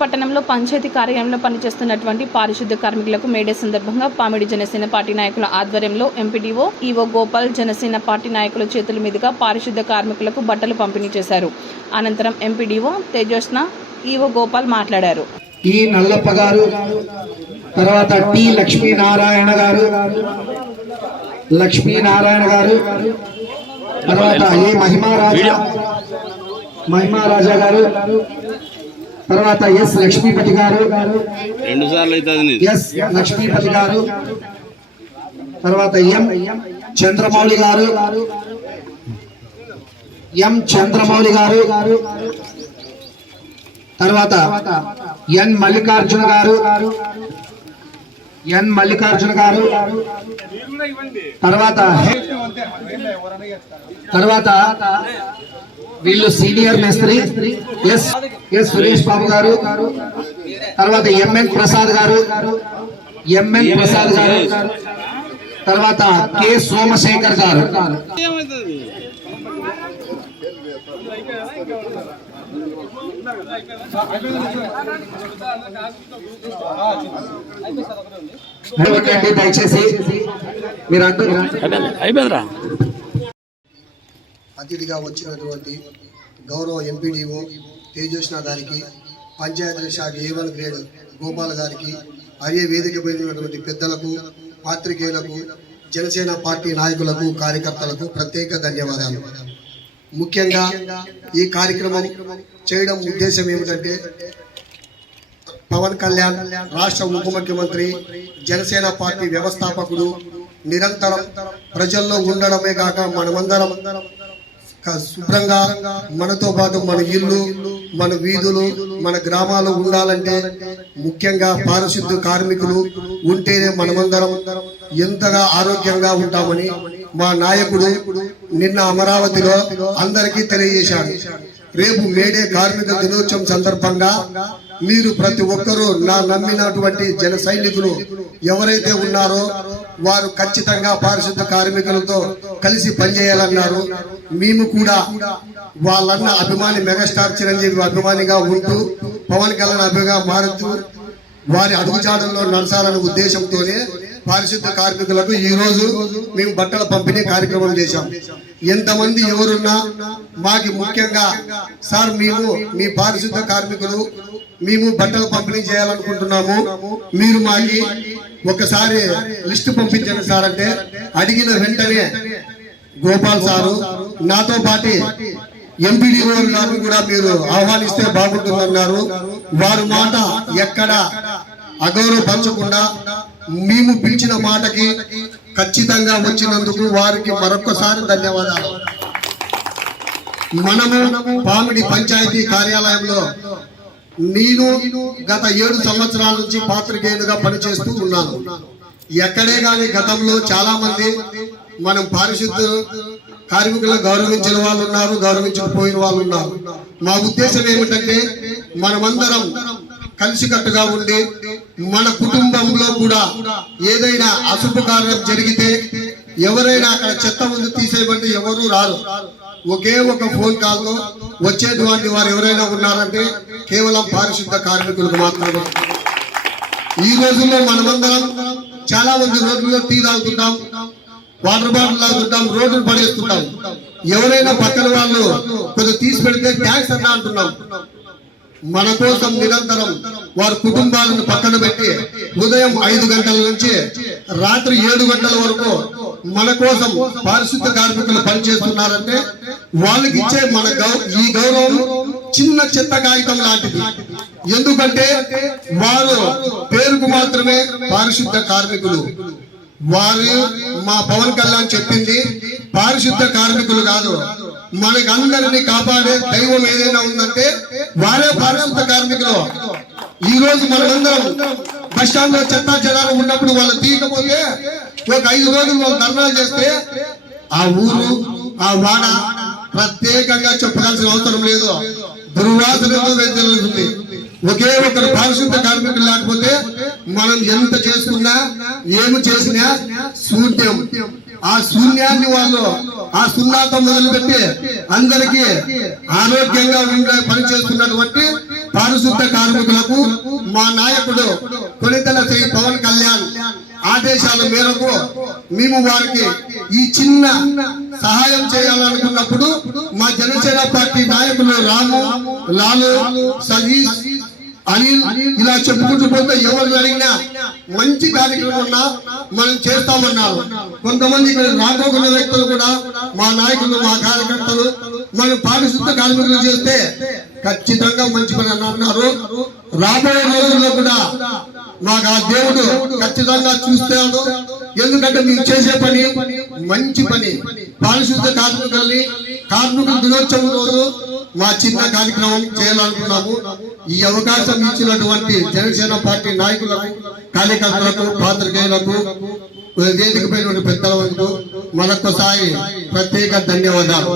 పట్టణంలో పంచాయతీ కార్యాలయంలో పనిచేస్తున్నటువంటి పారిశుద్ధ్య కార్మికులకు మేడే సందర్భంగా పామిడి జనసేన పార్టీ నాయకుల ఆధ్వర్యంలో MPDO EO Gopal Janasena party నాయకుల చేతుల మీదుగా పారిశుద్ధ్య కార్మికులకు బట్టలు పంపిణీ చేశారు. అనంతరం ఎంపీడీఓ తేజస్న ఈవో గోపాల్ మాట్లాడారు. ఈ నల్లప్ప గారు, తర్వాత టి లక్ష్మీనారాయణ గారు, తర్వాత ఏ మహిమారాజా గారు, తర్వాత ఎస్ లక్ష్మీపతి గారు, లక్ష్మీపతి గారు, తర్వాత ఎం చంద్రమౌళి గారు, తర్వాత ఎన్ మల్లికార్జున గారు, తర్వాత వీళ్ళు సీనియర్ మేస్త్రి ఎస్ సురేష్ బాబు గారు, తర్వాత ఎంఎన్ ప్రసాద్ గారు, తర్వాత కె సోమశేఖర్ గారు. దయచేసి మీరందరూ అతిథిగా వచ్చినటువంటి గౌరవ ఎంపీడీఓ తేజస్న గారికి, పంచాయతీ శాఖ A1 గ్రేడ్ గోపాల్ గారికి, అదే వేదిక పోయినటువంటి పెద్దలకు, పాత్రికేయులకు, జనసేన పార్టీ నాయకులకు, కార్యకర్తలకు ప్రత్యేక ధన్యవాదాలు. ముఖ్యంగా ఈ కార్యక్రమం చేయడం ఉద్దేశం ఏమిటంటే, పవన్ కళ్యాణ్ రాష్ట్ర ఉప ముఖ్యమంత్రి, జనసేన పార్టీ వ్యవస్థాపకుడు, నిరంతరం ప్రజల్లో ఉండడమే కాక మనమందరం శుభ్రంగా మనతో పాటు మన ఇల్లు, మన వీధులు, మన గ్రామాలు ఉండాలంటే ముఖ్యంగా పారిశుద్ధ్య కార్మికులు ఉంటేనే మనమందరం ఎంతగా ఆరోగ్యంగా ఉంటామని మా నాయకుడు నిన్న అమరావతిలో అందరికీ తెలియజేశాడు. రేపు మేడే కార్మిక దినోత్సవం సందర్భంగా మీరు ప్రతి ఒక్కరూ నా నమ్మినటువంటి జన సైనికులు ఎవరైతే ఉన్నారో వారు ఖచ్చితంగా పారిశుద్ధ్య కార్మికులతో కలిసి పనిచేయాలన్నారు. మేము కూడా వాళ్ళన్న అభిమాని, మెగాస్టార్ చిరంజీవి అభిమానిగా ఉంటూ పవన్ కళ్యాణ్ అభిగా మారుతూ వారి అడుగుజాడల్లో నడచాలనే ఉద్దేశంతోనే పారిశుద్ధ్య కార్మికులకు ఈ రోజు మేము బట్టల పంపిణీ కార్యక్రమం చేశాం. ఎంతమంది ఎవరున్నా మాకు ముఖ్యంగా సార్ మేము మీ పారిశుద్ధ్య కార్మికులు, మేము బట్టలు పంపిణీ చేయాలనుకుంటున్నాము, మీరు మాకి ఒకసారి లిస్టు పంపించండి సార్ అంటే అడిగిన వెంటనే గోపాల్ సారు నాతో పాటు ఎంపీడీఓ గారు కూడా మీరు ఆహ్వానిస్తే బాగుంటుందన్నారు. వారి మాట ఎక్కడ అగౌరవపరచకుండా మేము పిలిచిన మాటకి ఖచ్చితంగా వచ్చినందుకు వారికి మరొకసారి ధన్యవాదాలు. మనము పామిడి పంచాయతీ కార్యాలయంలో నేను గత 7 సంవత్సరాల నుంచి పాత్రికేయులుగా పనిచేస్తూ ఉన్నాను. ఎక్కడే కానీ గతంలో చాలా మంది మనం పారిశుద్ధ్య కార్మికులను గౌరవించిన వాళ్ళు ఉన్నారు, గౌరవించకపోయిన వాళ్ళు ఉన్నారు. మా ఉద్దేశం ఏమిటంటే మనమందరం కలిసికట్టుగా ఉండి మన కుటుంబంలో కూడా ఏదైనా అశుభ కార్యం జరిగితే ఎవరైనా అక్కడ చెత్త ముందు తీసేయమంటే ఎవరు రారు. ఒకే ఒక ఫోన్ కాల్తో వచ్చేటువంటి వారు ఎవరైనా ఉన్నారంటే కేవలం పారిశుద్ధ్య కార్మికులకు మాత్రమే. ఈ రోజుల్లో మనమందరం చాలా మంది రోడ్లలో టీ తాగుతుంటాం, వాటర్ బాటిల్ తాగుతుంటాం, రోడ్లు పడేస్తుంటాం. ఎవరైనా పక్కన వాళ్ళు కొంచెం తీసి పెడితే ట్యాక్స్ అన్నా అంటున్నాం. మన కోసం నిరంతరం వారి కుటుంబాలను పక్కన పెట్టి ఉదయం 5 గంటల నుంచి రాత్రి 7 గంటల వరకు మన కోసం పారిశుద్ధ్య కార్మికులు పనిచేస్తున్నారంటే వాళ్ళకి ఇచ్చే మన ఈ గౌరవం చిన్న చెత్త కాగితం లాంటిది. ఎందుకంటే వారు పేరుకు మాత్రమే పారిశుద్ధ్య కార్మికులు. వారు మా పవన్ కళ్యాణ్ చెప్పింది పారిశుద్ధ్య కార్మికులు కాదు, మనకి అందరినీ కాపాడే దైవం ఏదైనా ఉందంటే వారే పారిశుద్ధ్య కార్మికులు. ఈ రోజు మనమందరం బస్ స్టాండ్ లో చెత్తా చెదారం ఉన్నప్పుడు వాళ్ళు తీయకపోతే ఒక 5 రోజులు వాళ్ళు ధర్నాలు చేస్తే ఆ ఊరు, ఆ వాడ ప్రత్యేకంగా చెప్పాల్సిన అవసరం లేదు, దుర్వాసనతో వెళ్తుంది. ఒకే ఒకరు పారిశుద్ధ్య కార్మికులు లేకపోతే మనం ఎంత చేసుకున్నా ఏమి చేసినా శూన్యం. ఆ శూన్యాన్ని వాళ్ళు ఆ సున్నాతో మొదలుపెట్టి అందరికీ ఆరోగ్యంగా ఉండే పనిచేస్తున్నటువంటి పారిశుద్ధ కార్మికులకు మా నాయకుడు కొనితెల శ్రీ పవన్ కళ్యాణ్ ఆదేశాల మేరకు మేము వారికి ఈ చిన్న సహాయం చేయాలనుకున్నప్పుడు మా జనసేన పార్టీ నాయకులు రాము, లాలు, సతీష్, అనిల్ ఇలా చెప్పుకుంటూ పోతే ఎవరు అడిగినా మంచి కార్యక్రమం ఉన్నా మనం చేస్తామన్నారు. కొంతమంది ఇక్కడ రాబోకున్న వ్యక్తులు కూడా మా నాయకులు, మా కార్యకర్తలు మనం పారిశుద్ధ కార్మికులు చేస్తే ఖచ్చితంగా మంచి పని అన్నారు. రాబోయే రోజుల్లో కూడా మాకు ఆ దేవుడు ఖచ్చితంగా చూస్తాడు. ఎందుకంటే మేము చేసే పని మంచి పని. పారిశుద్ధ కార్మికుల్ని కార్మికుల దినోత్సవం రోజు మా చిన్న కార్యక్రమం చేయాలనుకున్నాము. ఈ అవకాశం ఇచ్చినటువంటి జనసేన పార్టీ నాయకులకు, కార్యకర్తలకు, పాత్రికేయులకు, వేదికపై పెద్దలకు మరొకసారి ప్రత్యేక ధన్యవాదాలు.